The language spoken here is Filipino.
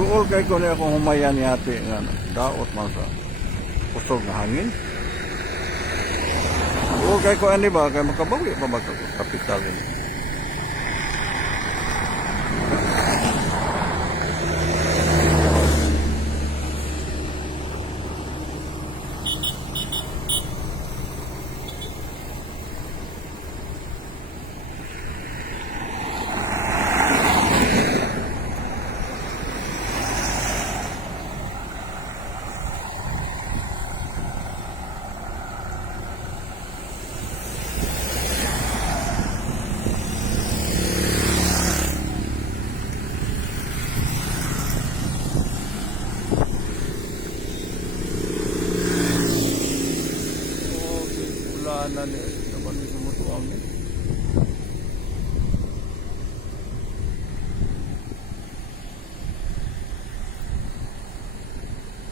Duol kay ko niya kung humayan ni ate nga daot man sa kusog na hangin. Duol kay ko ani ba kay makabawi pa magkapital ni. Wala na ni